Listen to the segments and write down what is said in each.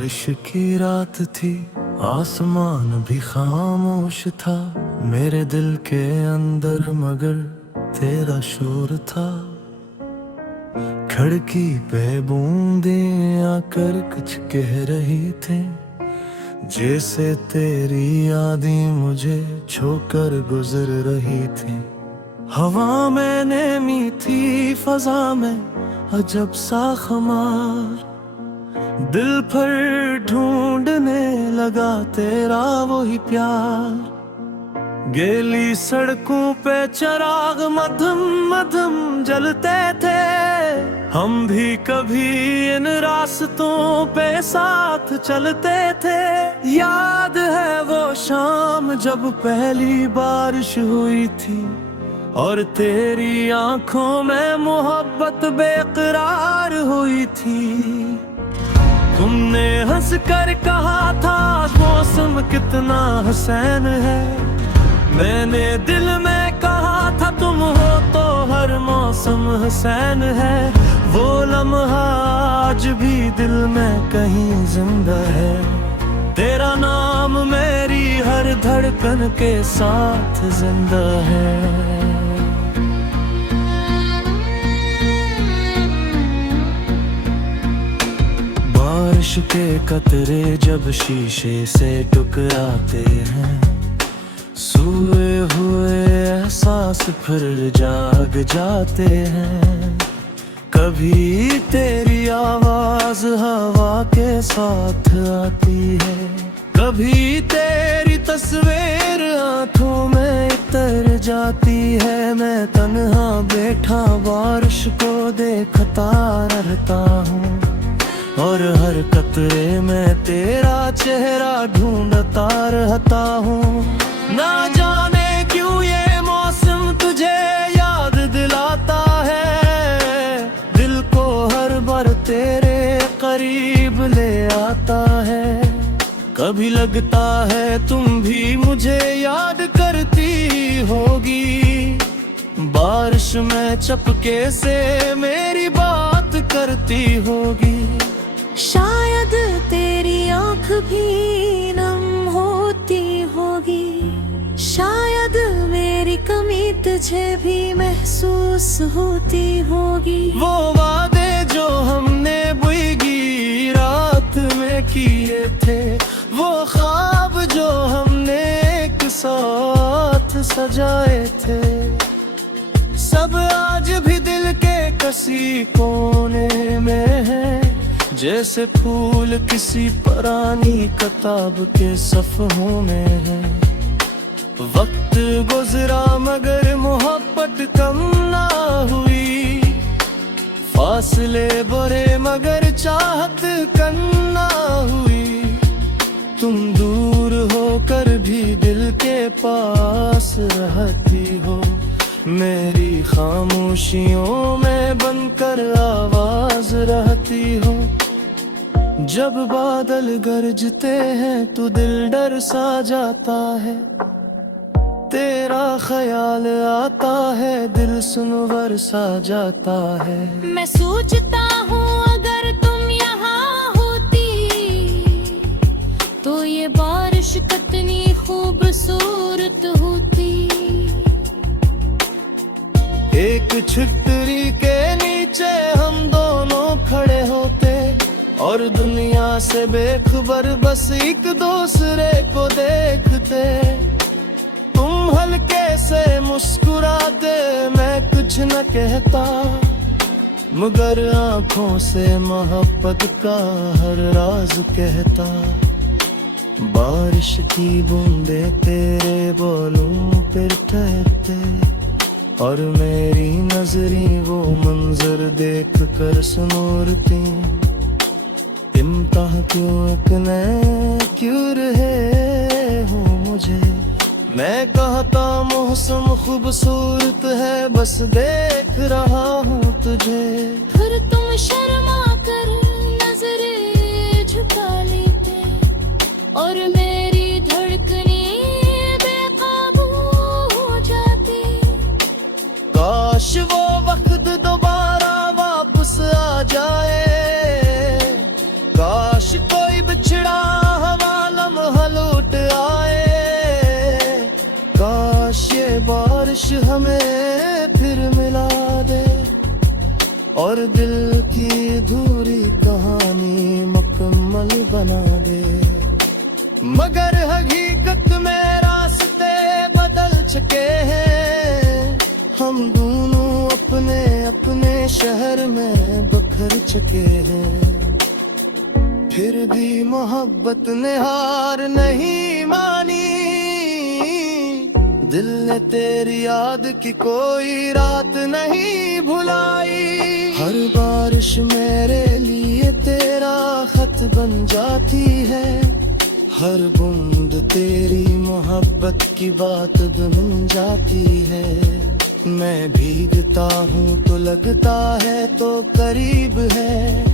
बारिश की रात थी, आसमान भी खामोश था, मेरे दिल के अंदर मगर तेरा शोर था। खिड़की पे बूंदें आकर कुछ कह रही थी, जैसे तेरी यादें मुझे छोकर गुजर रही थी। हवा में नमी थी, फजा में अजब सा खमार, दिल पर ढूंढने लगा तेरा वही प्यार। गीली सड़कों पे चिराग मध्यम मध्यम जलते थे, हम भी कभी इन रास्तों पे साथ चलते थे। याद है वो शाम जब पहली बारिश हुई थी, और तेरी आंखों में मोहब्बत बेकरार हुई थी। तुमने हंस कर कहा था मौसम कितना हसीन है, मैंने दिल में कहा था तुम हो तो हर मौसम हसीन है। वो लम्हा आज भी दिल में कहीं जिंदा है, तेरा नाम मेरी हर धड़कन के साथ जिंदा है। बारिश के कतरे जब शीशे से टकराते हैं, सोए हुए एहसास फिर जाग जाते हैं। कभी तेरी आवाज हवा के साथ आती है, कभी तेरी तस्वीर आंखों में उतर जाती है। मैं तन्हा बैठा बारिश को देखता रहता हूँ, और हर कतरे में तेरा चेहरा ढूंढता रहता हूँ। ना जाने क्यों ये मौसम तुझे याद दिलाता है, दिल को हर बार तेरे करीब ले आता है। कभी लगता है तुम भी मुझे याद करती होगी, बारिश में चपके से मेरी बात करती होगी। शायद तेरी आँख भी नम होती होगी, शायद मेरी कमी तुझे भी महसूस होती होगी। वो वादे जो हमने भीगी रात में किए थे, वो ख्वाब जो हमने एक साथ सजाए थे, सब आज भी दिल के किसी कोने में है। जैसे फूल किसी पुरानी किताब के सफ़हों में है। वक्त गुजरा मगर मोहब्बत कम ना हुई, फासले बुरे मगर चाहत कम ना हुई। तुम दूर होकर भी दिल के पास रहती हो, मेरी खामोशियों में बनकर आवाज रहती हो। जब बादल गरजते हैं तो दिल डर सा जाता है, तेरा ख्याल आता है दिल सुनवर सा जाता है। मैं सोचता हूँ अगर तुम यहाँ होती तो ये बारिश कितनी खूबसूरत होती। एक छतरी के नीचे हम दोनों खड़े होते, और दुनिया से बेखबर बस एक दूसरे को देखते। तुम हल्के से मुस्कुराते, मैं कुछ न कहता, मगर आंखों से मोहब्बत का हर राज कहता। बारिश की बूंदें तेरे बोलों पर ठहरते, और मेरी नजरें वो मंजर देख कर सुनूरती। इम्तिहान क्यों रहे हो मुझे, मैं कहता मौसम खूबसूरत है बस देख रहा हूँ तुझे। फिर तुम शर्मा कर नजरें झुका लेते, और मेरी धड़कनें बेकाबू हो जाती। काश वो वक्त दोबारा वापस आ जाए, काश कोई हमें फिर मिला दे और दिल की अधूरी कहानी मुकम्मल बना दे। मगर हकीकत में रास्ते बदल चुके हैं, हम दोनों अपने अपने शहर में बखर चुके हैं। फिर भी मोहब्बत ने हार नहीं मानी, दिल ने तेरी याद की कोई रात नहीं भुलाई। हर बारिश मेरे लिए तेरा खत बन जाती है, हर बूंद तेरी मोहब्बत की बात बन जाती है। मैं भीगता हूँ तो लगता है तो करीब है,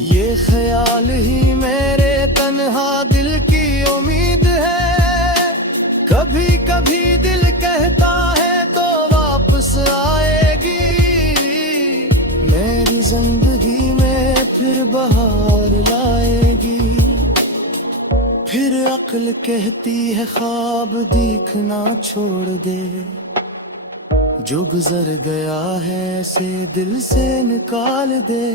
ये ख्याल ही मेरे तन्हा दिल की उम्मीद है। कभी कभी दिल कहता है तो वापस आएगी, मेरी जिंदगी में फिर बहार लाएगी। फिर अक्ल कहती है ख्वाब देखना छोड़ दे, जो गुजर गया है से दिल से निकाल दे।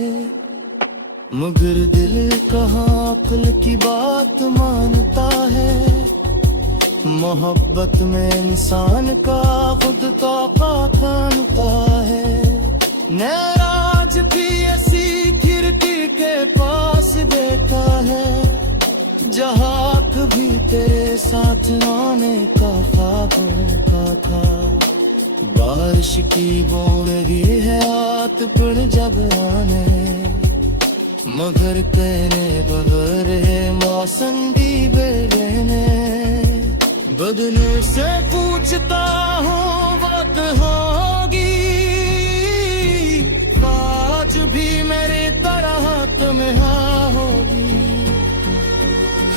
मगर दिल कहाँ अक्ल की बात मानता है, मोहब्बत में इंसान का खुद का खानता है। नाराज भी ऐसी खिड़की के पास बैठा है, जहाँ कभी तेरे साथ आने का ख्वाब होता था। बारिश की बूंद लगी है हाथ पर जब आने, मगर तेरे बगैर मौसम भी बेरहने। बदले से पूछता हूँ वक्त होगी, आज भी मेरी तरह तुम्हें होगी।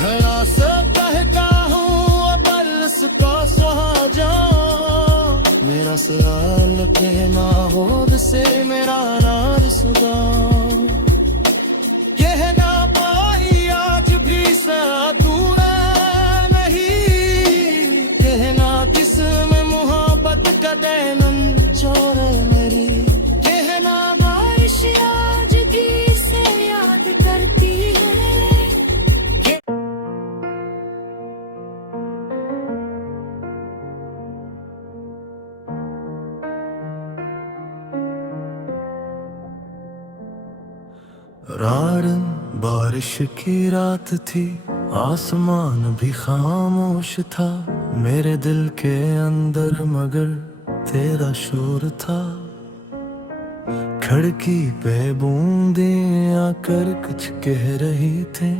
है आसर कहता हूँ अब इसका सहा जाऊं, मेरा सवाल कहना होद से मेरा नार सुगा। कहना पाई आज भी साधुआ नहीं, कहना किस्म मोहब्बत का दैनन चोर मेरी। कहना बारिश आज भी से याद करती है। रारन बारिश की रात थी, आसमान भी खामोश था। मेरे दिल के अंदर मगर तेरा शोर था। खिड़की पे बूंदें आकर कुछ कह रही थी,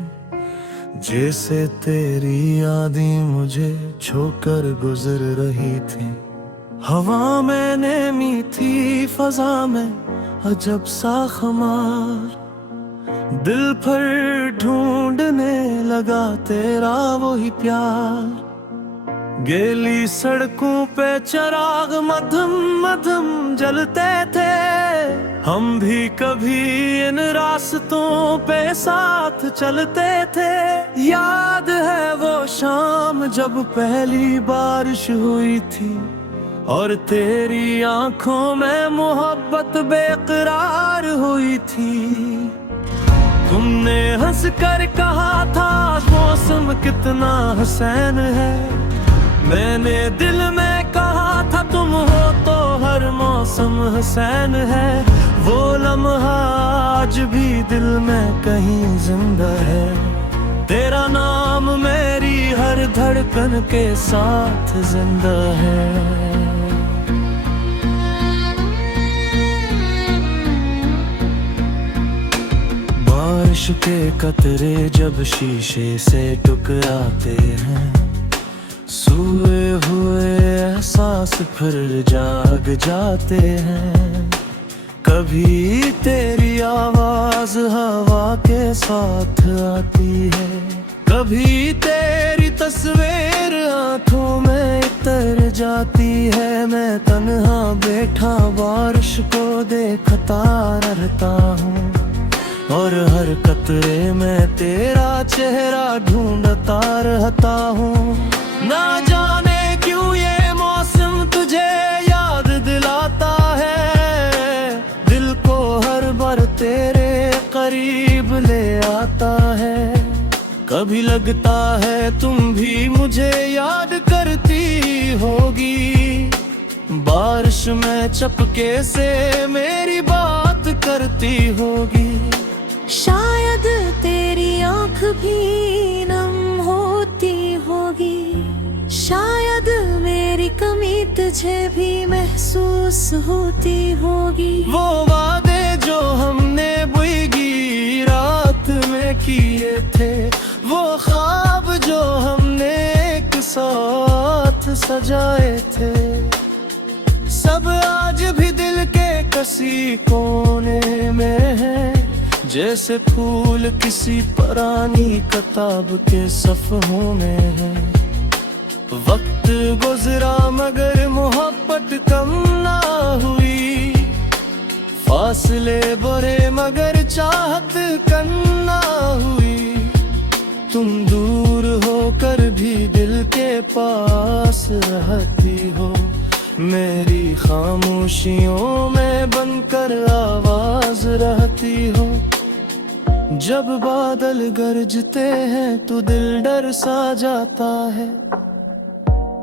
जैसे तेरी यादें मुझे छोकर गुजर रही थी। हवा में नमी थी, फजा में अजब सा खमार। दिल पर ढूंढने लगा तेरा वही प्यार। गीली सड़कों पे चिराग मध्यम मध्यम जलते थे, हम भी कभी इन रास्तों पे साथ चलते थे। याद है वो शाम जब पहली बारिश हुई थी, और तेरी आंखों में मोहब्बत बेकरार हुई थी। तुमने हंस कर कहा था मौसम कितना हसीन है, मैंने दिल में कहा था तुम हो तो हर मौसम हसीन है। वो लम्हा आज भी दिल में कहीं जिंदा है, तेरा नाम मेरी हर धड़कन के साथ जिंदा है। बारिश के कतरे जब शीशे से टकराते हैं, सोए हुए एहसास फिर जाग जाते हैं। कभी तेरी आवाज हवा के साथ आती है, कभी तेरी तस्वीर आंखों में उतर जाती है। मैं तन्हा बैठा बारिश को देखता रहता हूँ, और हर कतरे में तेरा चेहरा ढूंढता रहता हूँ। ना जाने क्यों ये मौसम कभी लगता है तुम भी मुझे याद करती होगी, बारिश में चपके से मेरी बात करती होगी। शायद तेरी आंख भी नम होती होगी, शायद मेरी कमी तुझे भी महसूस होती होगी। वो वादे जो हमने भीगी रात में किए थे, वो ख्वाब जो हमने एक साथ सजाए थे, सब आज भी दिल के किसी कोने में है, जैसे फूल किसी पुरानी किताब के सफ़हों में है। वक्त गुजरा मगर मोहब्बत कम ना हुई, फासले बड़े मगर चाहत कम ना हुई। तुम दूर होकर भी दिल के पास रहती हो, मेरी खामोशियों में बनकर आवाज रहती हो। जब बादल गरजते हैं तो दिल डर सा जाता है,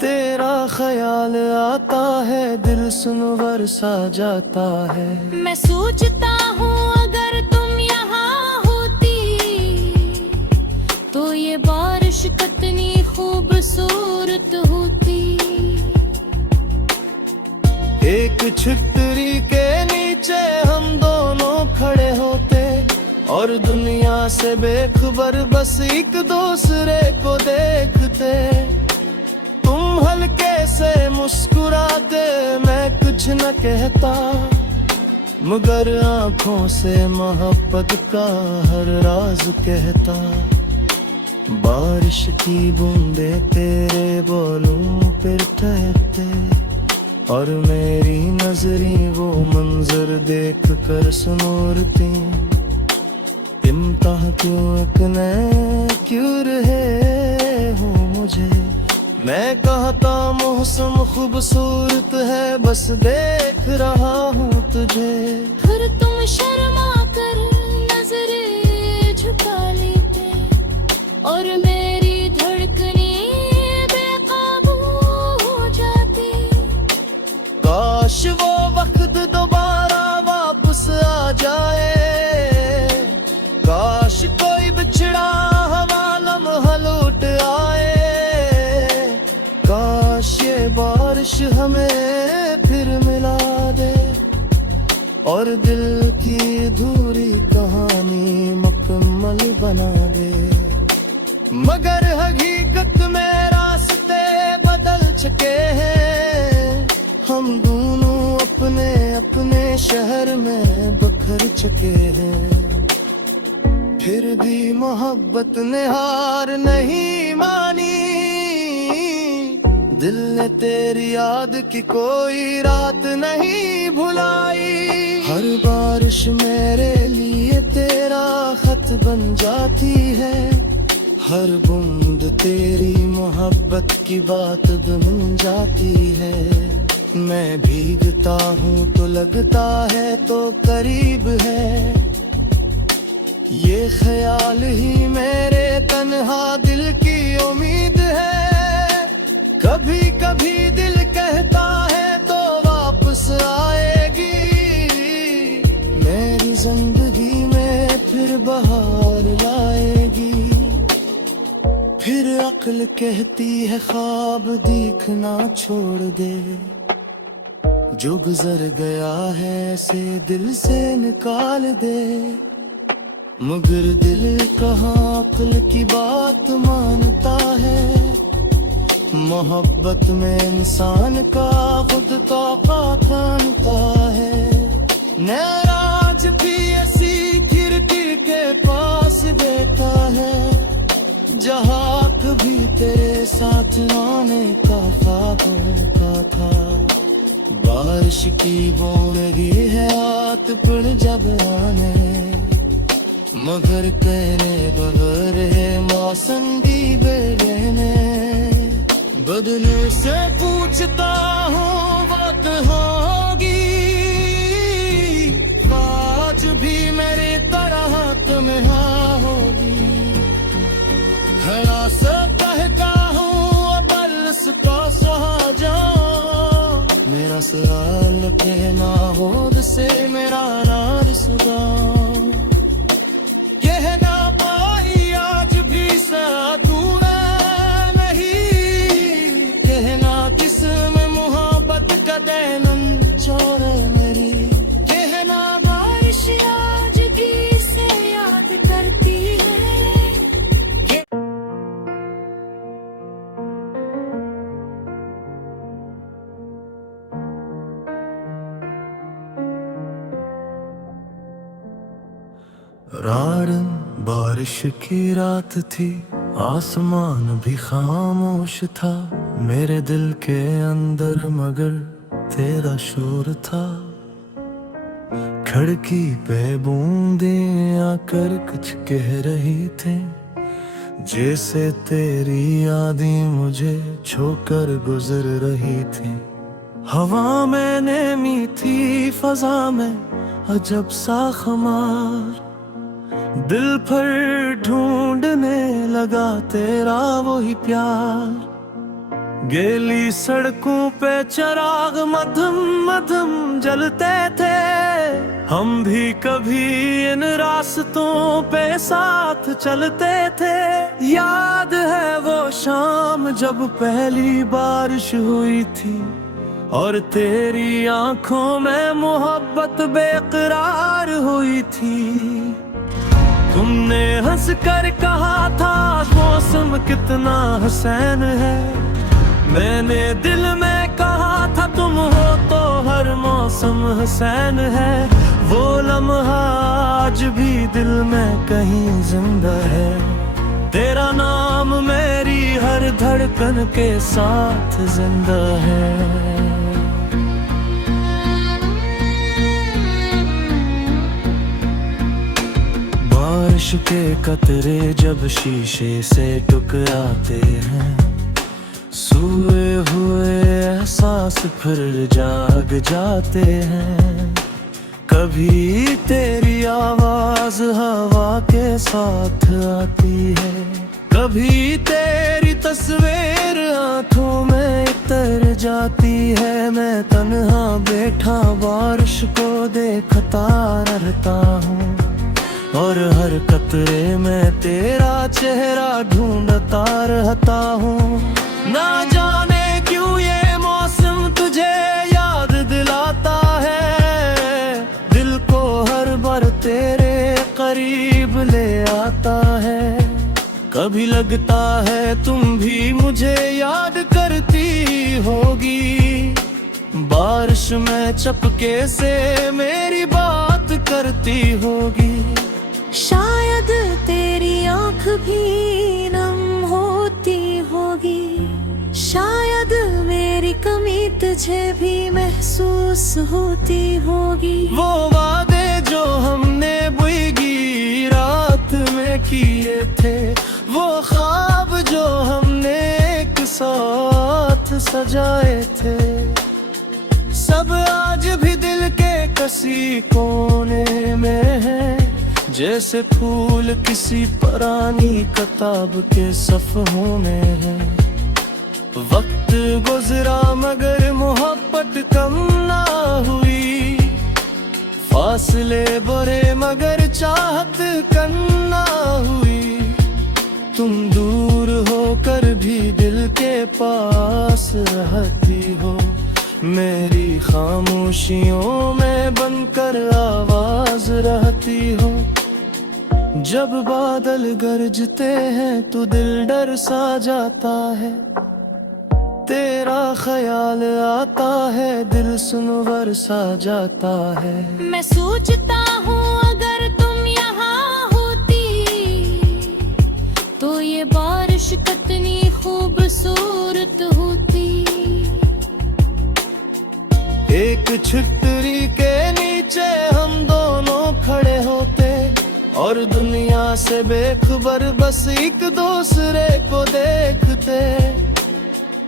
तेरा ख्याल आता है दिल सुनवर सा जाता है। मैं सोचता हूँ अगर तुम यहाँ होती तो ये बारिश कितनी खूबसूरत होती। एक छतरी के नीचे हम दोनों खड़े होते और दुनिया से बेखबर बस एक दूसरे को देखते। तुम हल्के से मुस्कुराते, मैं कुछ न कहता, मगर आंखों से मोहब्बत का हर राज कहता। बारिश की बूंदे तेरे बोलों पर ठहरते और मेरी नजरें वो मंजर देख कर सुनोरती। इम्तिहान क्यों एक नए क्यों रहे हो मुझे, मैं कहता मौसम खूबसूरत है बस देख रहा हूँ तुझे। फिर तुम शर्मा कर नजरें झुका लेते और मेरी धड़कनें बेकाबू हो जाती। काश वो वक्त दोबारा वापस आ जाए, काश कोई बिछड़ा हवा लम्हा लौट आए, काश ये बारिश हमें फिर मिला दे और दिल की अधूरी कहानी मुकम्मल बना दे। मगर हकीकत में रास्ते बदल चुके हैं, हम दोनों अपने अपने शहर में बखर चुके हैं। फिर भी मोहब्बत ने हार नहीं मानी, दिल ने तेरी याद की कोई रात नहीं भुलाई। हर बारिश मेरे लिए तेरा खत बन जाती है, हर बूंद तेरी मोहब्बत की बात बन जाती है। मैं भीगता हूँ तो लगता है तो करीब है, ये ख्याल ही मेरे तन्हा दिल की उम्मीद है। कभी कभी दिल कहता है तो वापस आएगी, मेरी जिंदगी में फिर बहार लाएगी। फिर अक्ल कहती है ख्वाब देखना छोड़ दे, जो गुजर गया है ऐसे दिल से निकाल दे। मगर दिल कहाँ अक्ल की बात मानता है, मोहब्बत में इंसान का खुद औकात मानता है। नाराज भी ऐसी खिड़की के पास देता है, जहाँ कभी तेरे साथ आने का ख्वाब होता था। बारिश की बूंद लगी है हाथ पर जब आने, मगर तेरे बगैर है मौसम भी बेरहने। बदले से पूछता हूँ वक्त होगी, आज भी मेरी तरह तुम्हें होगी। नया सा कहता हूँ अब इसका सहाजा मेरा सवाल कहना होद से मेरा नार सुदा कहना पाई आज भी दूर नहीं कहना किस में मोहब्बत का दैनन चोर मेरी कहना बारिश आज भी से याद करती है रारन बारिश की रात थी आसमान भी खामोश था मेरे दिल के अंदर मगर तेरा शोर था खिड़की पे बूंदें आकर कुछ कह रही थी जैसे तेरी यादें मुझे छोकर गुजर रही थी हवा में नमी थी फजा में अजब सा खमार दिल पर ढूंढने लगा तेरा वही प्यार गीली सड़कों पे चिराग मध्यम मध्यम जलते थे हम भी कभी इन रास्तों पे साथ चलते थे याद है वो शाम जब पहली बारिश हुई थी और तेरी आंखों में मोहब्बत बेकरार हुई थी तुमने हंस कर कहा था मौसम कितना हसीन है मैंने दिल में कहा था तुम हो तो हर मौसम हसीन है वो लम्हा आज भी दिल में कहीं जिंदा है तेरा नाम मेरी हर धड़कन के साथ जिंदा है बारिश के कतरे जब शीशे से टकराते हैं सोए हुए एहसास फिर जाग जाते हैं कभी तेरी आवाज हवा के साथ आती है कभी तेरी तस्वीर आंखों में उतर जाती है मैं तन्हा बैठा बारिश को देखता रहता हूँ और हर कतरे में तेरा चेहरा ढूंढता रहता हूँ ना जाने क्यों ये मौसम तुझे याद दिलाता है दिल को हर बार तेरे करीब ले आता है कभी लगता है तुम भी मुझे याद करती होगी बारिश में चपके से मेरी बात करती होगी शायद तेरी आँख भी नम होती होगी शायद मेरी कमी तुझे भी महसूस होती होगी वो वादे जो हमने बुई रात में किए थे वो ख्वाब जो हमने एक साथ सजाए थे सब आज भी दिल के किसी कोने में है जैसे फूल किसी पुरानी किताब के सफ़हों में है वक्त गुजरा मगर मोहब्बत कम ना हुई फासले बुरे मगर चाहत कम ना हुई तुम दूर होकर भी दिल के पास रहती हो मेरी खामोशियों में बनकर आवाज रहती हो जब बादल गरजते हैं तो दिल डर सा जाता है तेरा ख्याल आता है दिल सुनवर सा जाता है मैं सोचता हूँ अगर तुम यहाँ होती तो ये बारिश कितनी खूबसूरत होती एक छतरी के नीचे हम दोनों खड़े होते और दुनिया से बेखबर बस एक दूसरे को देखते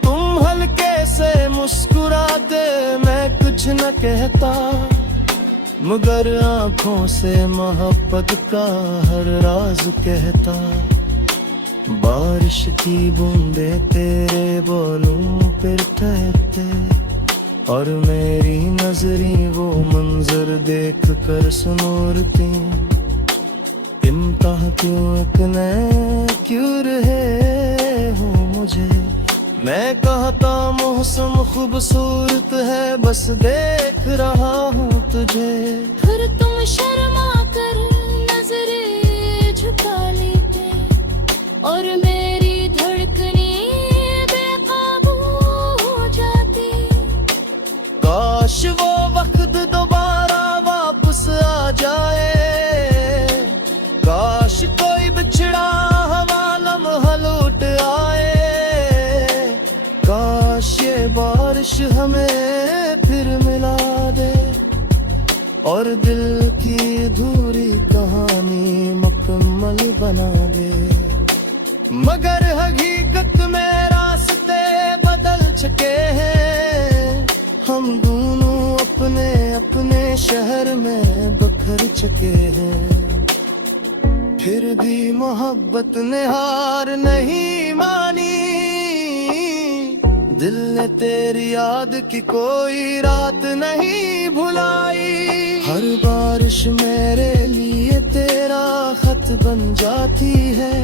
तुम हल्के से मुस्कुराते मैं कुछ न कहता मगर आंखों से मोहब्बत का हर राज कहता बारिश की बूंदे तेरे बोलों पर ठहरते, और मेरी नजरें वो मंजर देख कर सुनूरती। इम्तिहान क्यों इतने क्यों रहे हो मुझे, मैं कहता मौसम खूबसूरत है, बस देख रहा हूँ तुझे। फिर तुम शर्मा कर नजरें झुका लेते, और मेरी धड़कनें बेकाबू हो जाती। काश वो वक्त दोबारा वापस आ जाए, काश कोई बिछड़ा हवा लम्हा लौट आए। काश ये बारिश हमें फिर मिला दे, और दिल की अधूरी कहानी मुकम्मल बना दे। मगर हकीकत में रास्ते बदल चुके हैं, हम दोनों अपने अपने शहर में बखर चुके हैं। फिर भी मोहब्बत ने हार नहीं मानी, दिल ने तेरी याद की कोई रात नहीं भुलाई। हर बारिश मेरे लिए तेरा खत बन जाती है,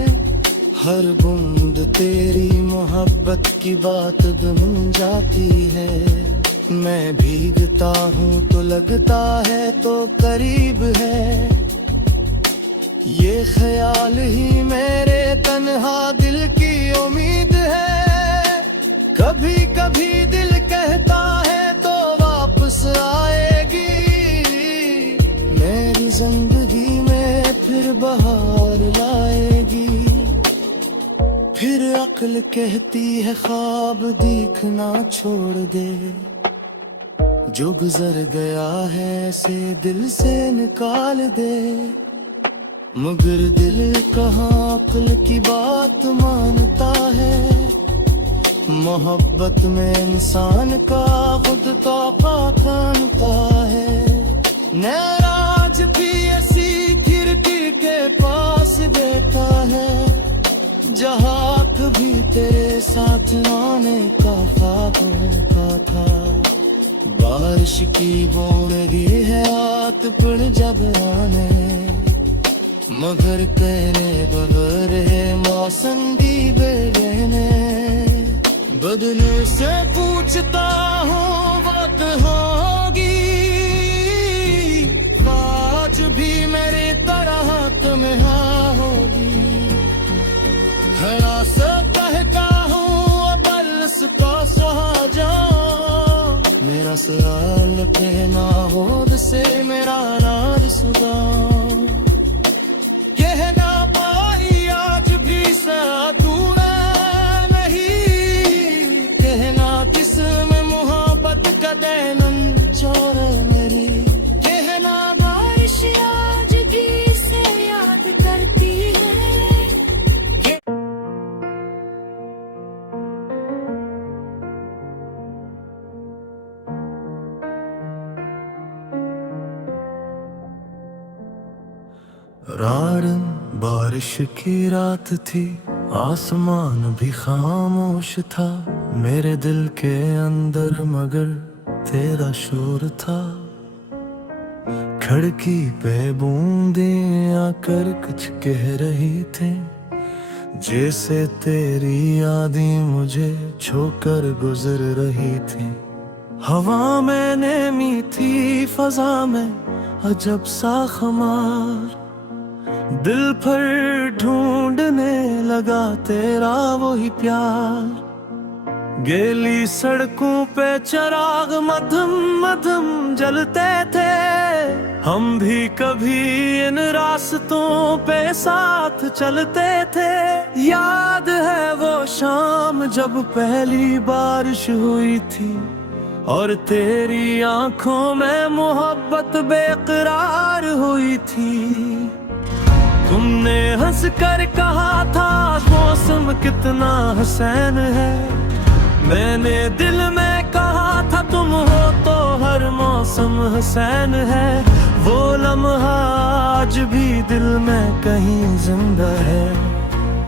हर बूंद तेरी मोहब्बत की बात बन जाती है। मैं भीगता हूँ तो लगता है तो करीब है, ये ख्याल ही मेरे तन्हा दिल की उम्मीद है। कभी कभी दिल कहता है तो वापस आएगी, मेरी जिंदगी में फिर बहार लाएगी। फिर अक्ल कहती है ख्वाब देखना छोड़ दे, जो गुजर गया है से दिल से निकाल दे। मगर दिल कहाँ अक्ल की बात मानता है, मोहब्बत में इंसान का खुद का मानता है। नाराज भी ऐसी खिड़की के पास बैठा है, जहाँ कभी तेरे साथ आने का ख्वाब होता था। बारिश की बूंद गिरी है हाथ पर जब आने, मगर तेरे बगैर है मौसम भी बेगने। बदले से पूछता हूँ वक्त होगी, आज भी मेरी तरह तुम्हें हाँ होगी। हरा सा कहता हूँ बरस को सुहा जाऊं, मेरा सवाल कहना होद से मेरा नार सुगा। कहना पाई आज भी साधुआ नहीं, कहना किसमें मोहब्बत का दैनम चोर मेरी। कहना बारिश आज भी से याद करती है। रारन बारिश की रात थी, आसमान भी खामोश था, मेरे दिल के अंदर मगर तेरा शोर था। खिड़की पे बूंदें आकर कुछ कह रही थी, जैसे तेरी यादें मुझे छोकर गुजर रही थी। हवा में नमी थी, फजा में अजब सा खमार, दिल पर ढूंढने लगा तेरा वही प्यार। गीली सड़कों पे चिराग मध्यम मध्यम जलते थे, हम भी कभी इन रास्तों पे साथ चलते थे। याद है वो शाम जब पहली बारिश हुई थी, और तेरी आंखों में मोहब्बत बेकरार हुई थी। तुमने हंस कर कहा था मौसम कितना हसीन है, मैंने दिल में कहा था तुम हो तो हर मौसम हसीन है। वो लम्हा आज भी दिल में कहीं जिंदा है।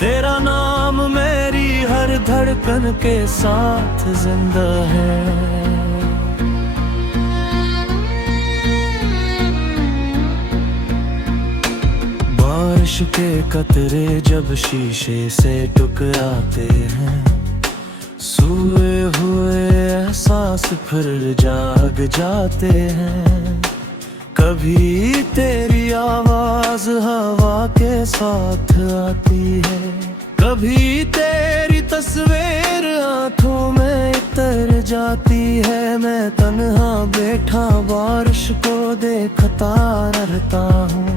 तेरा नाम मेरी हर धड़कन के साथ जिंदा है। बारिश के कतरे जब शीशे से टकराते हैं, सोए हुए एहसास फिर जाग जाते हैं। कभी तेरी आवाज हवा के साथ आती है, कभी तेरी तस्वीर आंखों में उतर जाती है। मैं तन्हा बैठा बारिश को देखता रहता हूँ,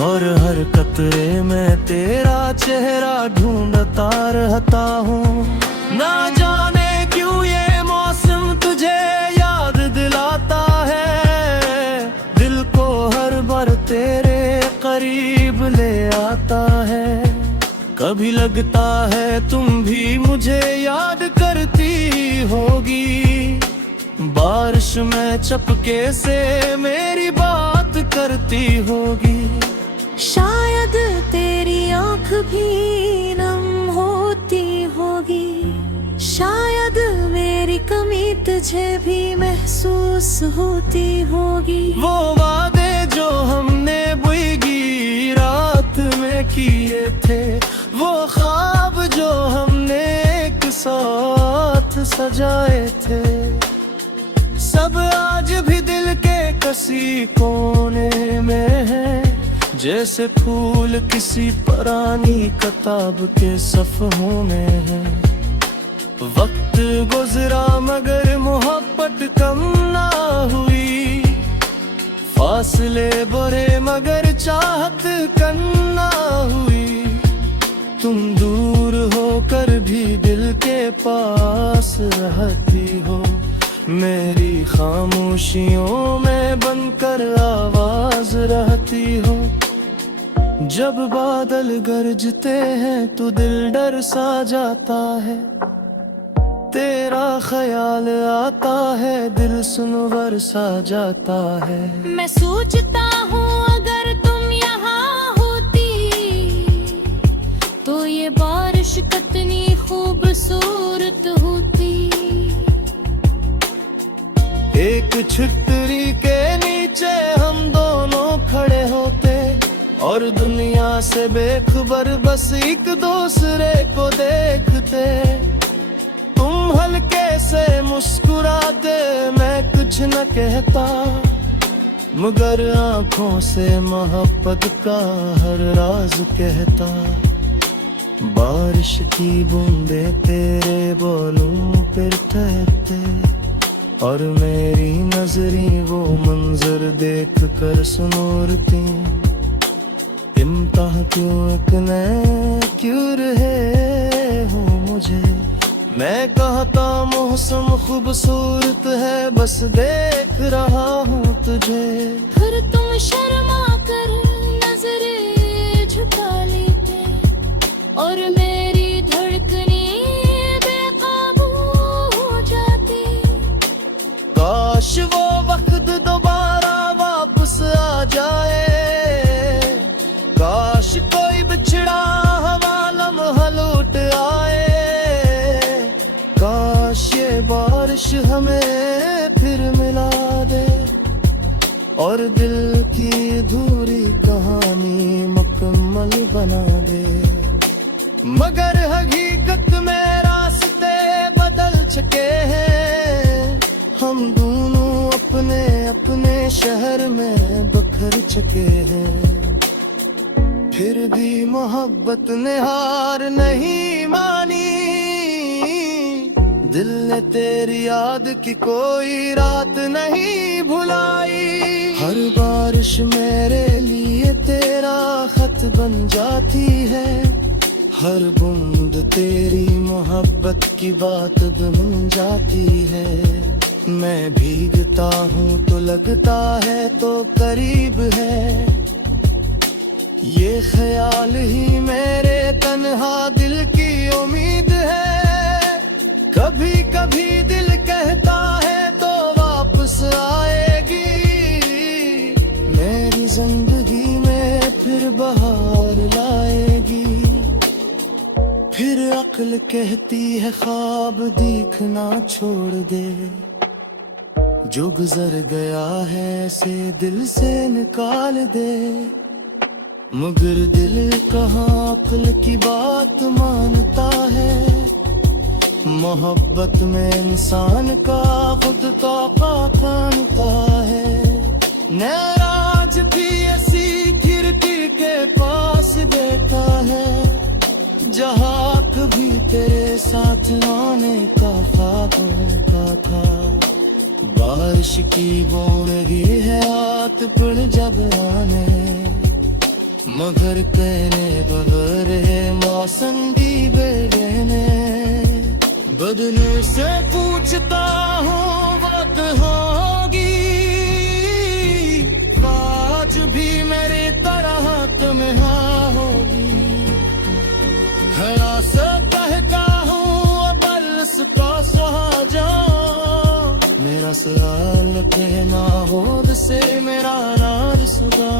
और हर कतरे में तेरा चेहरा ढूंढता रहता हूँ। ना जाने क्यों ये मौसम तुझे याद दिलाता है, दिल को हर बार तेरे करीब ले आता है। कभी लगता है तुम भी मुझे याद करती होगी, बारिश में चपके से मेरी बात करती होगी। शायद तेरी आँख भी नम होती होगी, शायद मेरी कमी तुझे भी महसूस होती होगी। वो वादे जो हमने भीगी रात में किए थे, वो ख्वाब जो हमने एक साथ सजाए थे, सब आज भी दिल के किसी कोने में है। जैसे फूल किसी पुरानी किताब के सफ़हों में है। वक्त गुजरा मगर मोहब्बत कम ना हुई, फासले बुरे मगर चाहत कम ना हुई। तुम दूर होकर भी दिल के पास रहती हो, मेरी खामोशियों में बनकर आवाज रहती हो। जब बादल गरजते हैं तो दिल डर सा जाता है, तेरा ख्याल आता है दिल सुनवर सा जाता है। मैं सोचता हूँ अगर तुम यहाँ होती तो ये बारिश कितनी खूबसूरत होती। एक छतरी के नीचे हम दोनों खड़े होते, और दुनिया से बेखबर बस एक दूसरे को देखते। तुम हल्के से मुस्कुराते, मैं कुछ न कहता, मगर आंखों से मोहब्बत का हर राज कहता। बारिश की बूंदें तेरे बोलों पर ठहरते, और मेरी नजरें वो मंजर देख कर सुनोरती। इम्तिहान क्यों रहे हो मुझे, मैं कहता मौसम खूबसूरत है बस देख रहा हूँ तुझे। फिर तुम शर्मा कर नजरें झुका लेते, और मेरी धड़कने बेकाबू हो जाती। काश वो वक्त दोबारा वापस आ जाए, काश कोई बिछड़ा हवा लम्हा लौट आए। काश ये बारिश हमें फिर मिला दे, और दिल की अधूरी कहानी मुकम्मल बना दे। मगर हकीकत में रास्ते बदल चुके हैं, हम दोनों अपने अपने शहर में बिखर चुके हैं। फिर भी मोहब्बत ने हार नहीं मानी, दिल ने तेरी याद की कोई रात नहीं भुलाई। हर बारिश मेरे लिए तेरा खत बन जाती है, हर बूंद तेरी मोहब्बत की बात बन जाती है। मैं भीगता हूँ तो लगता है तो करीब है, ये ख्याल ही मेरे तन्हा दिल की उम्मीद है। कभी कभी दिल कहता है तो वापस आएगी, मेरी जिंदगी में फिर बहार लाएगी। अक्ल कहती है ख्वाब देखना छोड़ दे, जो गुजर गया है से दिल से निकाल दे। मगर दिल कहाँ अक्ल की बात मानता है, मोहब्बत में इंसान का खुद तौका खानता है। नाराज भी ऐसी खिड़की के पास देता है, जहाँ कभी तेरे साथ आने का ख्वाब होता था। बारिश की बूंद लगी है हाथ पर जब आने, मगर कहने बगैर है मौसम भी बेगने। बदले से पूछता हूँ बात होगी, आज भी मेरी तरह तुम्हें हाँ होगी। हरा से कहता हूँ बरस का सहा जाऊं, मेरा सवाल कहना होद से मेरा नार सुगा।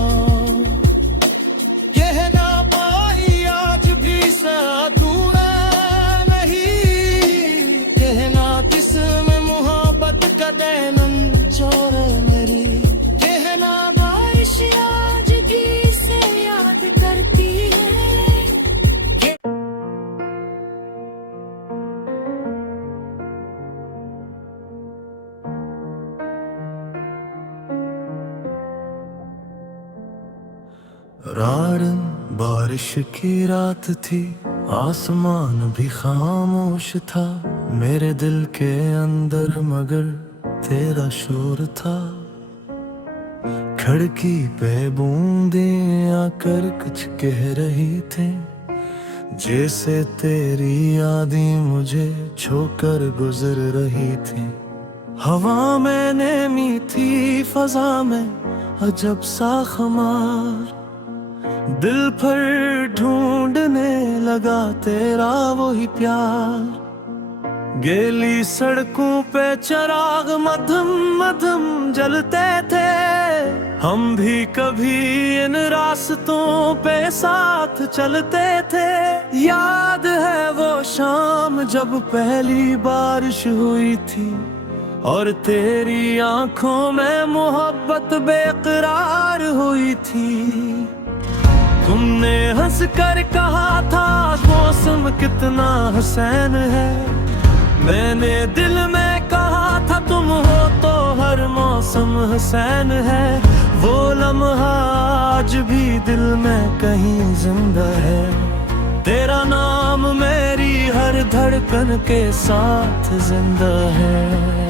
कहना पाई आज भी साधुआ नहीं, कहना किस में मोहब्बत का दैनम चोर मेरी। कहना बारिश आज भी से याद करती है। रारन बारिश की रात थी, आसमान भी खामोश था। मेरे दिल के अंदर मगर तेरा शोर था। खिड़की पे बूंदें आकर कुछ कह रही थी, जैसे तेरी यादें मुझे छोकर गुजर रही थी। हवा में नमी थी, फजा में अजब सा खमार, दिल पर ढूंढने लगा तेरा वही प्यार। गीली सड़कों पे चिराग मध्यम मध्यम जलते थे, हम भी कभी इन रास्तों पे साथ चलते थे। याद है वो शाम जब पहली बारिश हुई थी, और तेरी आंखों में मोहब्बत बेकरार हुई थी। तुमने हंस कर कहा था मौसम कितना हसीन है, मैंने दिल में कहा था तुम हो तो हर मौसम हसीन है। वो लम्हा आज भी दिल में कहीं जिंदा है, तेरा नाम मेरी हर धड़कन के साथ जिंदा है।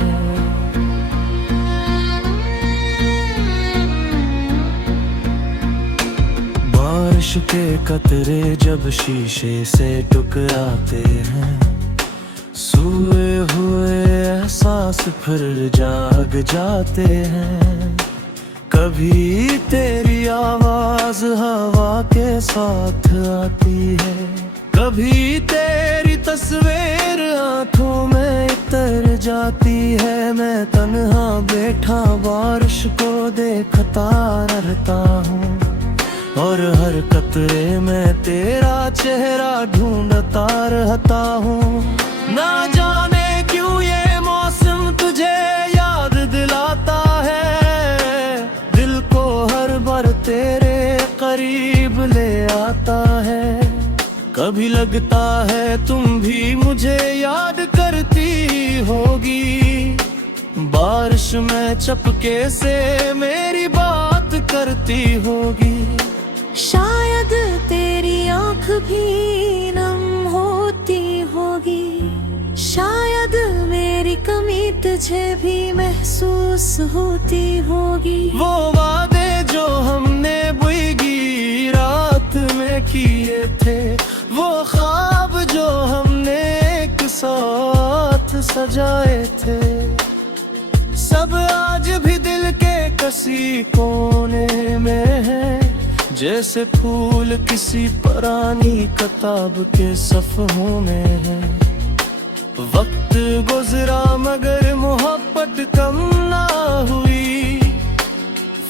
बारिश के कतरे जब शीशे से टकराते हैं, सोए हुए एहसास फिर जाग जाते हैं। कभी तेरी आवाज हवा के साथ आती है, कभी तेरी तस्वीर आंखों में उतर जाती है। मैं तन्हा बैठा बारिश को देखता रहता हूँ, और हर कतरे में तेरा चेहरा ढूंढता रहता हूँ। ना जाने क्यों ये मौसम तुझे याद दिलाता है, दिल को हर बार तेरे करीब ले आता है। कभी लगता है तुम भी मुझे याद करती होगी, बारिश में चपके से मेरी बात करती होगी। शायद तेरी आँख भी नम होती होगी, शायद मेरी कमी तुझे भी महसूस होती होगी। वो वादे जो हमने भीगी रात में किए थे, वो ख्वाब जो हमने एक साथ सजाए थे, सब आज भी दिल के किसी कोने में है। जैसे फूल किसी पुरानी किताब के सफ़हों में है। वक्त गुजरा मगर मोहब्बत कम ना हुई,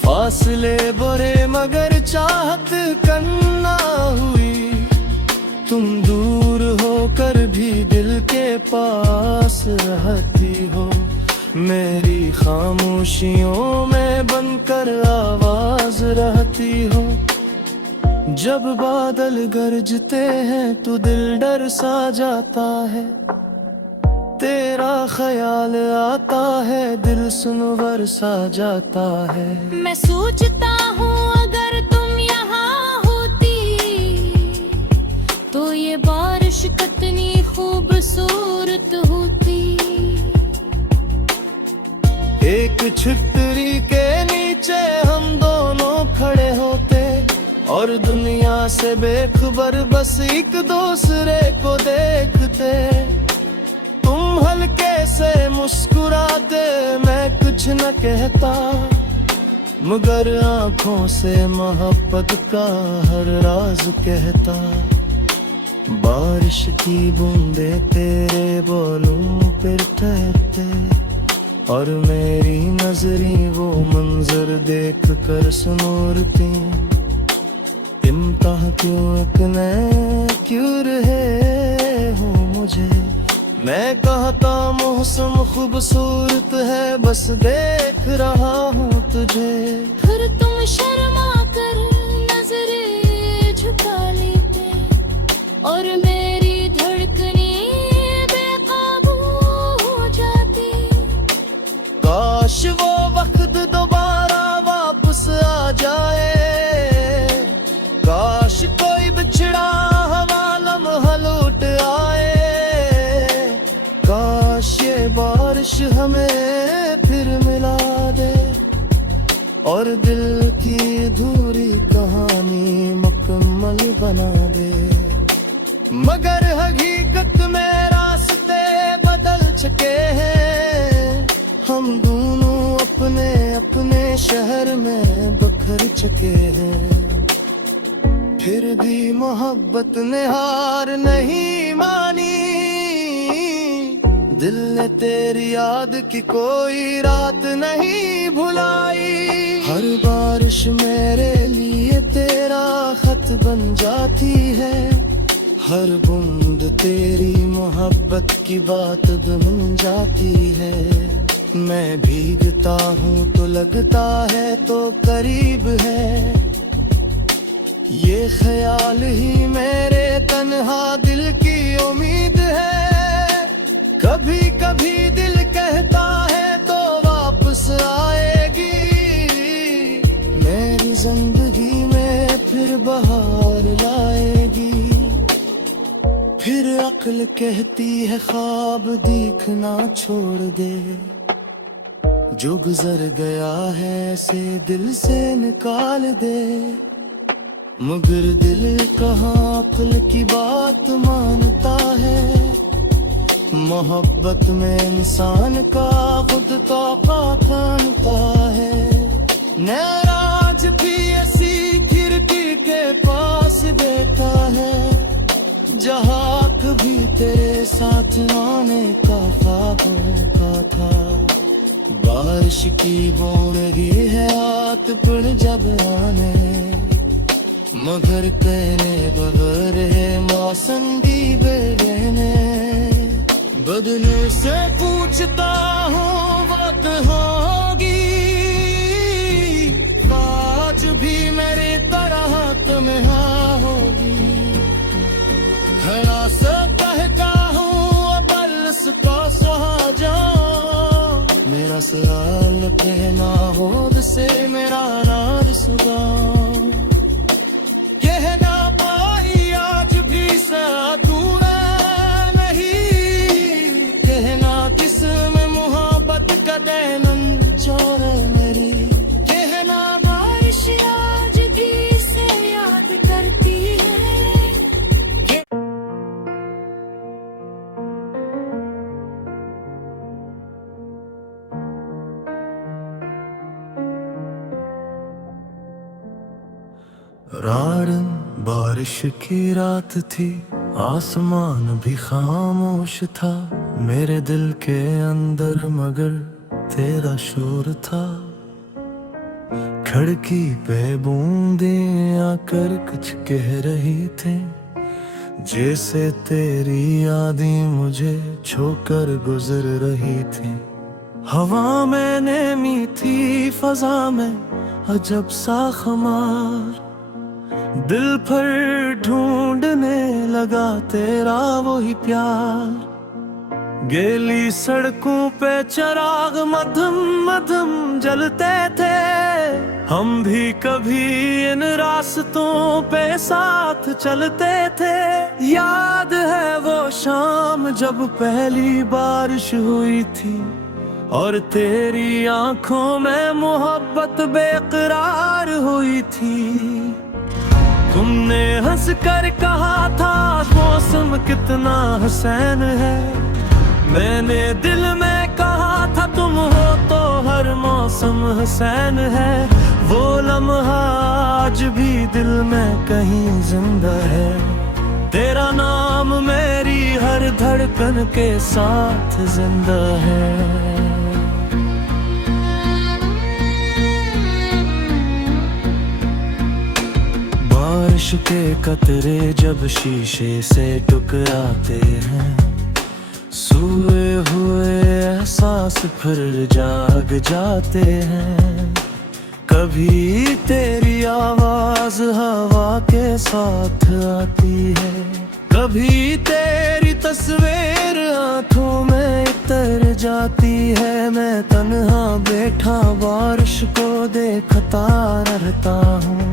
फासले बड़े मगर चाहत कम ना हुई। तुम दूर होकर भी पास रहती हो, मेरी खामोशियों में बनकर आवाज रहती हो। जब बादल गरजते हैं तो दिल डर सा जाता है, तेरा ख्याल आता है, दिल सुनवर सा जाता है। मैं सोचता हूँ अगर तुम यहाँ होती तो ये बारिश कितनी खूबसूरत होती। एक छतरी के नीचे हम दोनों खड़े होते और दुनिया से बेखबर बस एक दूसरे को देखते। तुम हल्के से मुस्कुराते, मैं कुछ न कहता, मगर आंखों से मोहब्बत का हर राज कहता। बारिश की बूंदें तेरे बोलों पर ठहरते और मेरी नजरें वो मंजर देख कर सुनूरती। इम्तिहान क्यों इतने क्यों रहे हो मुझे, मैं कहता मौसम खूबसूरत है, बस देख रहा हूँ तुझे। फिर तुम शर्मा कर नजरें झुका लेते और मेरी धड़कनें बेकाबू हो जाती। काश वो वक्त दोबारा वापस आ जाए, काश कोई बिछड़ा हवा लम्हा लौट आए, काश ये बारिश हमें फिर मिला दे और दिल की अधूरी कहानी मुकम्मल बना दे। मगर हकीकत में रास्ते बदल चुके हैं, हम दोनों अपने अपने शहर में बखर चुके हैं। फिर भी मोहब्बत ने हार नहीं मानी, दिल ने तेरी याद की कोई रात नहीं भुलाई। हर बारिश मेरे लिए तेरा खत बन जाती है, हर बूंद तेरी मोहब्बत की बात बन जाती है। मैं भीगता हूँ तो लगता है तो करीब है, ये ख्याल ही मेरे तन्हा दिल की उम्मीद है। कभी कभी दिल कहता है तो वापस आएगी, मेरी जिंदगी में फिर बहार लाएगी। फिर अक्ल कहती है ख्वाब देखना छोड़ दे, जो गुजर गया है ऐसे दिल से निकाल दे। मगर दिल कहाँ अक्ल की बात मानता है, मोहब्बत में इंसान का खुद तौक़ा मानता है। नाराज भी ऐसी खिड़की के पास बैठा है, जहाँ कभी तेरे साथ आने का ख्वाब का था। बारिश की बूंद लगी है हाथ पर जब आने, मगर कहने बगैर है मौसम भी बदलने। बदले से पूछता हूँ वक्त होगी, आज भी मेरी तरह तुम्हें होगी। हया से कहता हूँ बल्स का सहा जाओ, मेरा सवाल कहना होद से मेरा नाज सुगा। कहना पाई आज भी साधुआ नहीं, कहना किस में मोहब्बत का दैनन चोर मेरी। कहना बारिश आज भी से याद करती है। रारन बारिश की रात थी, आसमान भी खामोश था, मेरे दिल के अंदर मगर तेरा शोर था। खिड़की पे बूंदें आकर कुछ कह रही थी, जैसे तेरी यादें मुझे छोकर गुजर रही थी। हवा में नेमी थी, फजा में अजब सा खमार। दिल पर ढूंढने लगा तेरा वही प्यार। गीली सड़कों पे चिराग मध्यम मध्यम जलते थे। हम भी कभी इन रास्तों पे साथ चलते थे। याद है वो शाम जब पहली बारिश हुई थी और तेरी आंखों में मोहब्बत बेकरार हुई थी। तुमने हंस कर कहा था मौसम कितना हसीन है। मैंने दिल में कहा था तुम हो तो हर मौसम हसीन है। वो लम्हा आज भी दिल में कहीं जिंदा है। तेरा नाम मेरी हर धड़कन के साथ जिंदा है। बारिश के कतरे जब शीशे से टकराते हैं, सोए हुए एहसास फिर जाग जाते हैं। कभी तेरी आवाज हवा के साथ आती है, कभी तेरी तस्वीर आंखों में उतर जाती है। मैं तन्हा बैठा बारिश को देखता रहता हूँ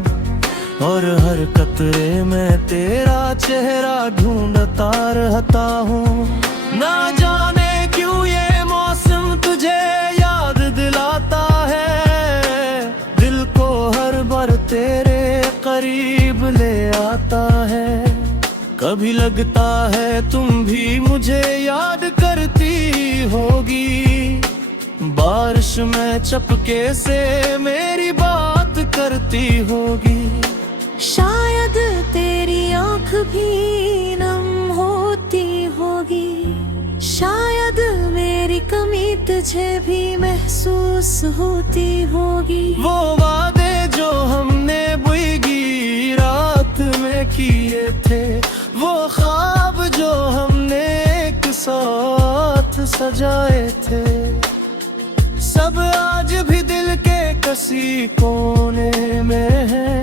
और हर कतरे में तेरा चेहरा ढूंढता रहता हूँ। ना जाने क्यों ये मौसम तुझे याद दिलाता है। दिल को हर बार तेरे करीब ले आता है। कभी लगता है तुम भी मुझे याद करती होगी। बारिश में चपके से मेरी बात करती होगी। शायद तेरी आंख भी नम होती होगी। शायद मेरी कमी तुझे भी महसूस होती होगी। वो वादे जो हमने भीगी रात में किए थे, वो ख्वाब जो हमने एक साथ सजाए थे, सब आज भी दिल के किसी कोने में है।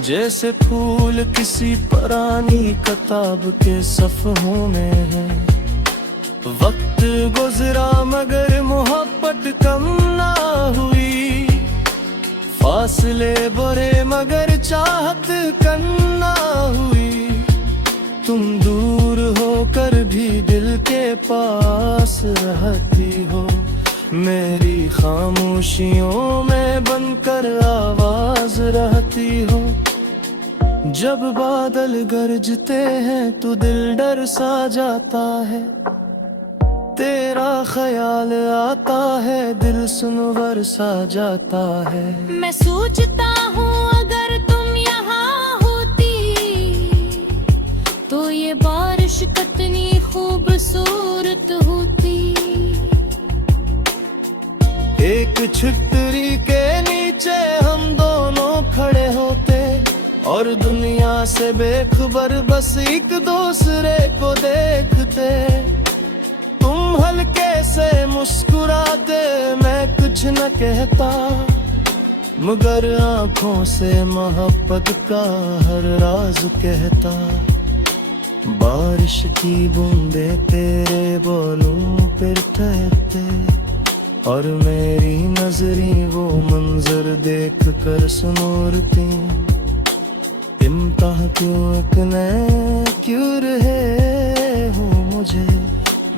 जैसे फूल किसी पुरानी किताब के सफ़हों में है। वक्त गुजरा मगर मोहब्बत कम ना हुई। फासले बुरे मगर चाहत कम ना हुई। तुम दूर होकर भी दिल के पास रहती हो। मेरी खामोशियों में बनकर आवाज रहती हो। जब बादल गरजते हैं तो दिल डर सा जाता है। तेरा ख्याल आता है, दिल सुनवर सा जाता है। मैं सोचता हूँ अगर तुम यहाँ होती तो ये बारिश कितनी खूबसूरत होती। एक छतरी के नीचे हम दोनों खड़े होते और दुनिया से बेखबर बस एक दूसरे को देखते। तुम हल्के से मुस्कुराते, मैं कुछ न कहता, मगर आंखों से मोहब्बत का हर राज कहता। बारिश की बूंदे तेरे बोलों पर ठहरते और मेरी नजरें वो मंजर देख कर सुनोरती। इम्तिहान क्यों रहे हो मुझे।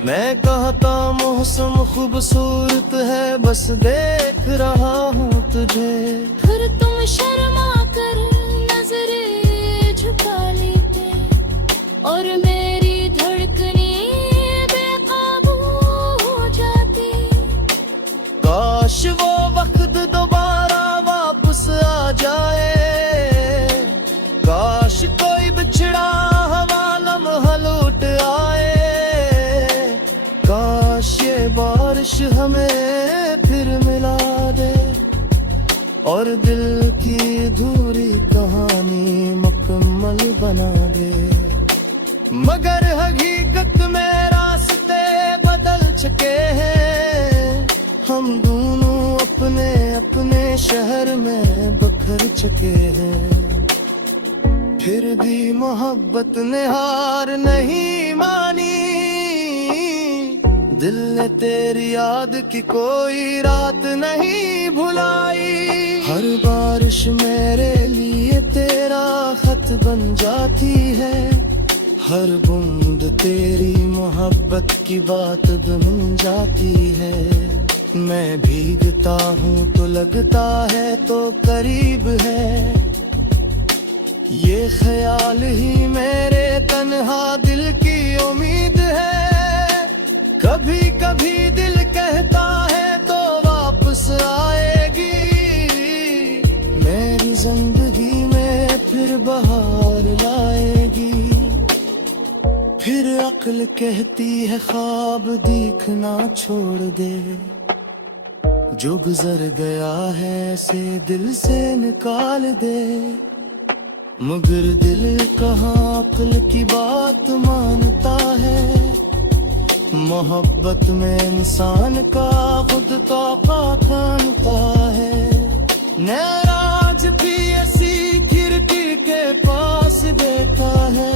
मैं कहता मौसम खूबसूरत है, बस देख रहा हूँ तुझे। फिर तुम शर्मा कर नजरें झुका लेते और मेरी धड़कनें बेकाबू हो जाती। काश वो वक्त दोबारा वापस आ जाए। काश कोई बिछड़ा हवा लम्हा लौट आए। काश ये बारिश हमें फिर मिला दे और दिल की अधूरी कहानी मुकम्मल बना दे। मगर हकीकत में रास्ते बदल चुके हैं। हम दोनों अपने अपने शहर में बखर चुके हैं। फिर भी मोहब्बत ने हार नहीं मानी। दिल ने तेरी याद की कोई रात नहीं भुलाई। हर बारिश मेरे लिए तेरा खत बन जाती है। हर बूंद तेरी मोहब्बत की बात बन जाती है। मैं भीगता हूँ तो लगता है तो करीब है। ये ख्याल ही मेरे तन्हा दिल की उम्मीद है। कभी कभी दिल कहता है तो वापस आएगी। मेरी जिंदगी में फिर बहार लाएगी। फिर अक्ल कहती है ख्वाब देखना छोड़ दे। जो गुजर गया है ऐसे दिल से निकाल दे। मगर दिल कहाँ अक्ल की बात मानता है। मोहब्बत में इंसान का खुद औकात मानता है। नाराज भी ऐसी खिड़की के पास देखा है।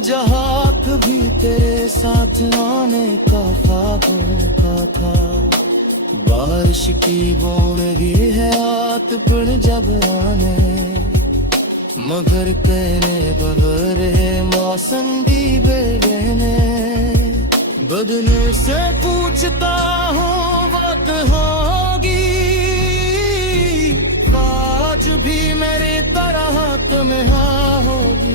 जहाँ कभी तेरे साथ आने का ख्वाब देखा था। बारिश की बूंद गिरी है हाथ पर जब आने। मगर कहने बगैर है मौसम भी बेगने। बदलू से पूछता हूँ वक्त होगी। आज भी मेरी तरह तुम्हें हाँ होगी।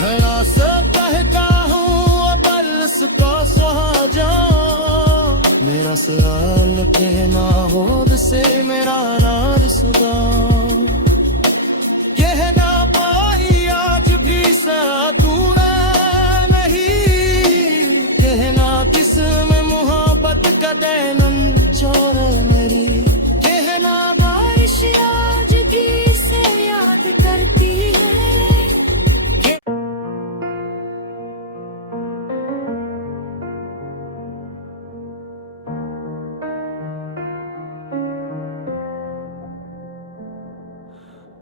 है आसत कहता हूँ बल्स को सुहा जाओ। मेरा सवाल कहना होद से मेरा नार सुगा। कहना पाई आज भी साधुआ नहीं। कहना किस्म मोहब्बत का दैनन चोर मेरी। कहना बारिश आज भी से याद करती है।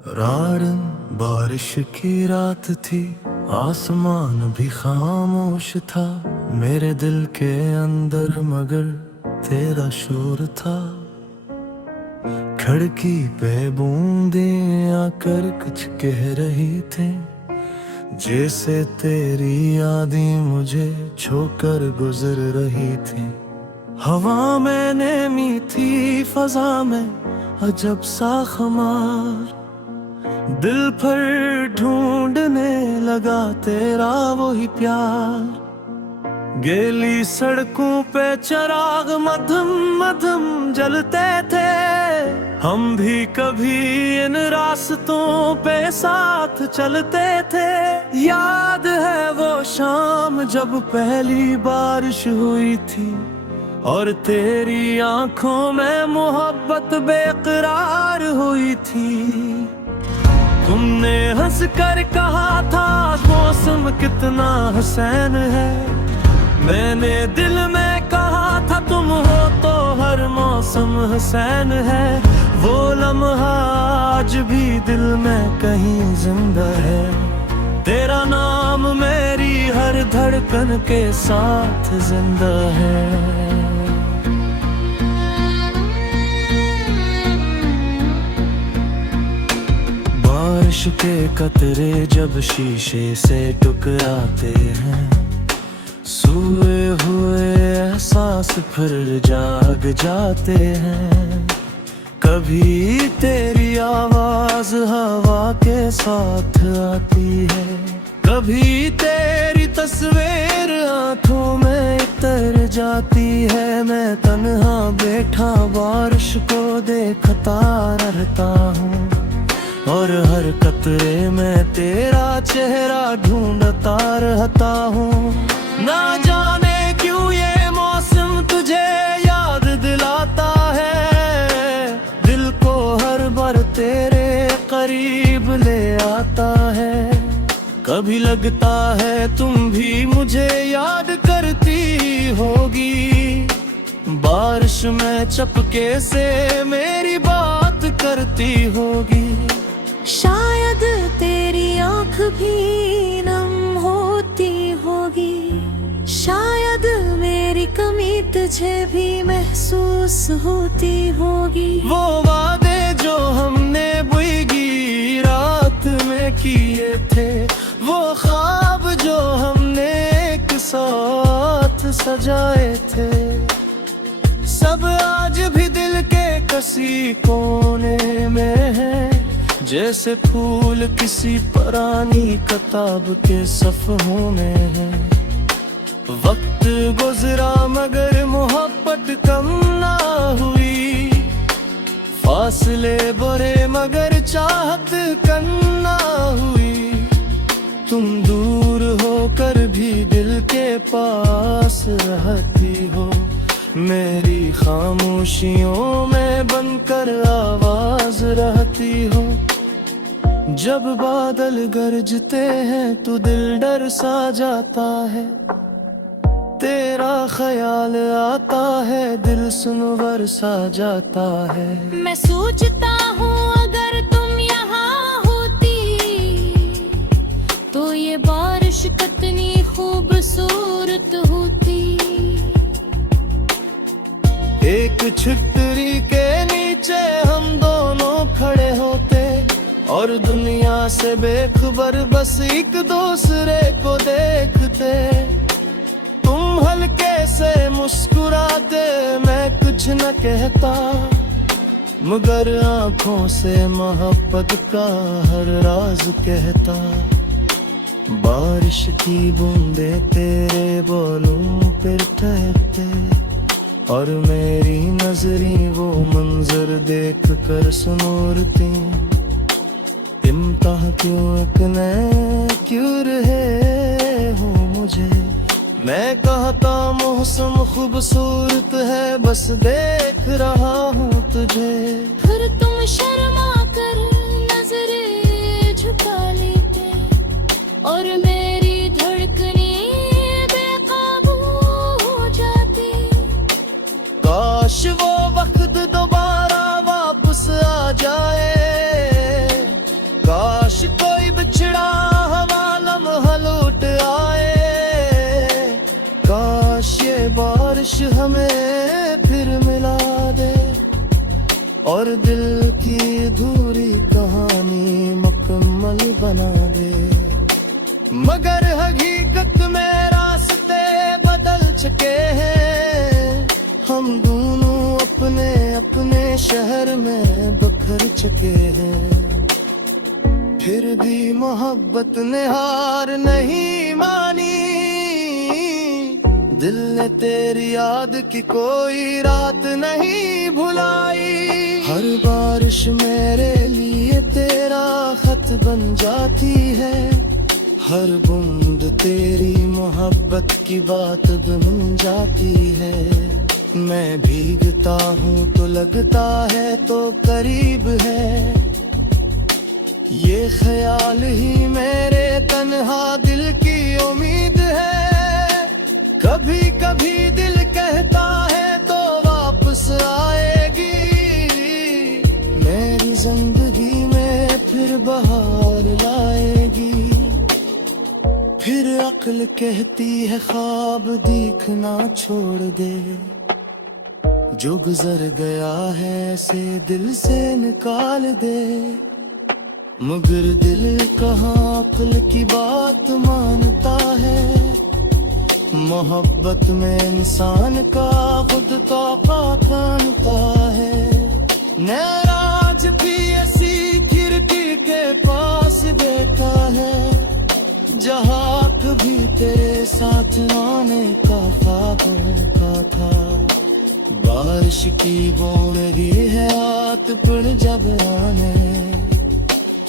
रारन बारिश की रात थी। आसमान भी खामोश था। मेरे दिल के अंदर मगर तेरा शोर था। खिड़की पे बूंदें आकर कुछ कह रही थी। जैसे तेरी यादें मुझे छोकर गुजर रही थी। हवा में नमी थी फजा में अजब सा खमार। दिल पर ढूंढने लगा तेरा वही प्यार। गीली सड़कों पे चिराग मध्यम मध्यम जलते थे। हम भी कभी इन रास्तों पे साथ चलते थे। याद है वो शाम जब पहली बारिश हुई थी। और तेरी आंखों में मोहब्बत बेकरार हुई थी। तुमने हंस कर कहा था मौसम कितना हसीन है। मैंने दिल में कहा था तुम हो तो हर मौसम हसीन है। वो लम्हा आज भी दिल में कहीं जिंदा है। तेरा नाम मेरी हर धड़कन के साथ जिंदा है। बारिश के कतरे जब शीशे से टकराते हैं। सोए हुए एहसास फिर जाग जाते हैं। कभी तेरी आवाज हवा के साथ आती है। कभी तेरी तस्वीर आंखों में उतर जाती है। मैं तन्हा बैठा बारिश को देखता रहता हूँ। और हर कतरे में तेरा चेहरा ढूंढता रहता हूँ। ना जाने क्यों ये मौसम तुझे याद दिलाता है। दिल को हर बार तेरे करीब ले आता है। कभी कभी लगता है तुम भी मुझे याद करती होगी, बारिश में चपके से मेरी बात करती होगी। शायद तेरी आँख भी नम होती होगी, शायद मेरी कमी तुझे भी महसूस होती होगी। वो वादे जो हमने भीगी रात में किए थे, वो ख्वाब जो हमने एक साथ सजाए थे, सब आज भी दिल के किसी कोने में है, जैसे फूल किसी पुरानी किताब के सफ़हों में है। वक्त गुजरा मगर मोहब्बत कम ना हुई, फासले बुरे मगर चाहत कम ना हुई। तुम दूर होकर भी दिल के पास रहती हो, मेरी खामोशियों में बनकर आवाज रहती हो। जब बादल गरजते हैं तो दिल डर सा जाता है, तेरा ख्याल आता है दिल सुनवर सा जाता है। मैं सोचता हूँ अगर तुम यहाँ होती तो ये बारिश कितनी खूबसूरत होती। एक छतरी के नीचे हम दोनों खड़े होते और दुनिया से बेखबर बस एक दूसरे को देखते। तुम हल्के से मुस्कुराते, मैं कुछ न कहता, मगर आंखों से मोहब्बत का हर राज कहता। बारिश की बूंदें तेरे बोलों पर ठहरते और मेरी नजरें वो मंजर देख कर सुनोरती। इम्तिहान क्यों इतने क्यों रहे हो मुझे, मैं कहता मौसम खूबसूरत है बस देख रहा हूँ तुझे। फिर तुम शर्मा कर नजरें झुका लेते और मेरी धड़कनें बेकाबू हो जाती। काश वो वक्त दोबारा वापस आ जाए, काश कोई बिछड़ा हवा लम्हा लौट आए, काश ये बारिश हमें फिर मिला दे और दिल की अधूरी कहानी मुकम्मल बना दे। मगर हकीकत में रास्ते बदल चुके हैं, हम दोनों अपने अपने शहर में बखर चुके हैं। फिर भी मोहब्बत ने हार नहीं मानी, दिल ने तेरी याद की कोई रात नहीं भुलाई। हर बारिश मेरे लिए तेरा खत बन जाती है, हर बूंद तेरी मोहब्बत की बात बन जाती है। मैं भीगता हूँ तो लगता है तो करीब है, ये ख्याल ही मेरे तन्हा दिल की उम्मीद है। कभी कभी दिल कहता है तो वापस आएगी, मेरी जिंदगी में फिर बहार लाएगी। फिर अक्ल कहती है ख्वाब देखना छोड़ दे, जो गुजर गया है ऐसे दिल से निकाल दे। मगर दिल कहाँ अक्ल की बात मानता है, मोहब्बत में इंसान का खुद का पाता है। नाराज भी ऐसी खिड़की के पास देखा है, जहाँ कभी तेरे साथ आने का ख्वाब होता था। बारिश की बूंद गिरी है हाथ पर जब आने,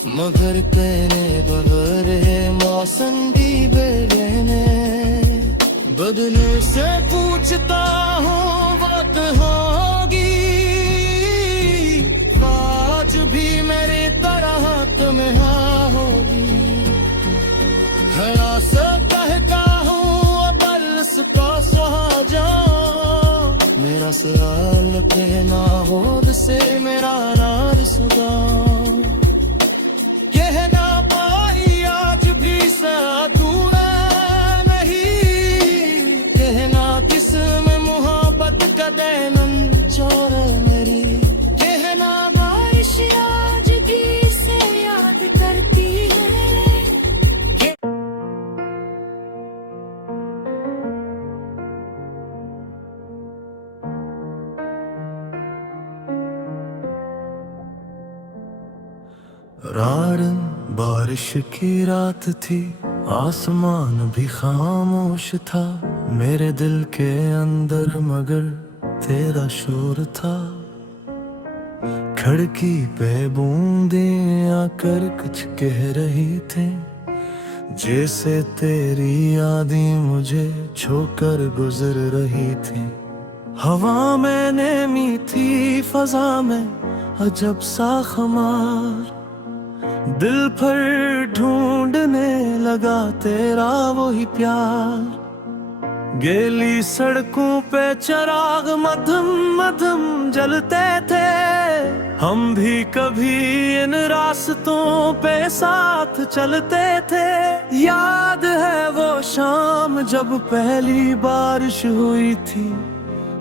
मगर कहने बगैर है मौसम भी बदलने। बदले से पूछता हूँ बात होगी, आज भी मेरी तरह तुम्हें हाँ होगी। नस्ल पे ना होद से मेरा नार सुगा कह ना पाई आज भी साधु नहीं कहना किस में मोहब्बत का दैनम चोर मेरी कहना बारिश आज भी से याद करती है रारन बारिश की रात थी आसमान भी खामोश था मेरे दिल के अंदर मगर तेरा शोर था खिड़की पे बूंदें आकर कुछ कह रही थी जैसे तेरी यादें मुझे छोकर गुजर रही थी हवा में नमी थी फजा में अजब सा खमार दिल पर ढूंढने लगा तेरा वही प्यार गीली सड़कों पे चिराग मध्यम मध्यम जलते थे हम भी कभी इन रास्तों पे साथ चलते थे याद है वो शाम जब पहली बारिश हुई थी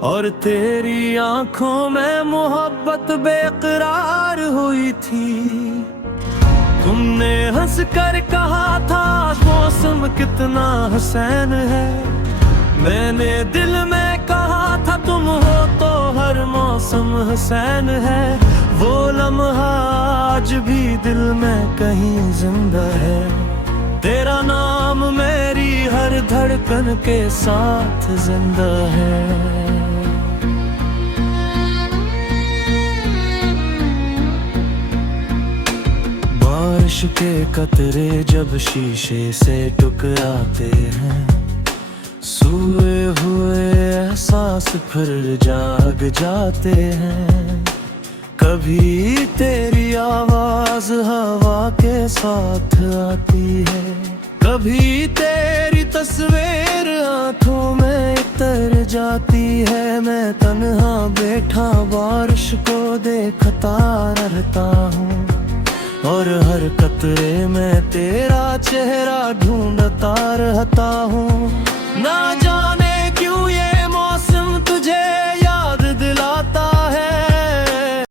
और तेरी आंखों में मोहब्बत बेकरार हुई थी तुमने हंस कर कहा था मौसम कितना हसीन है मैंने दिल में कहा था तुम हो तो हर मौसम हसीन है वो लम्हा आज भी दिल में कहीं जिंदा है तेरा नाम मेरी हर धड़कन के साथ जिंदा है बारिश के कतरे जब शीशे से टकराते हैं सोए हुए एहसास फिर जाग जाते हैं कभी तेरी आवाज हवा के साथ आती है कभी तेरी तस्वीर आंखों में उतर जाती है मैं तन्हा बैठा बारिश को देखता रहता हूँ और हर कतरे में तेरा चेहरा ढूंढता रहता हूँ ना जान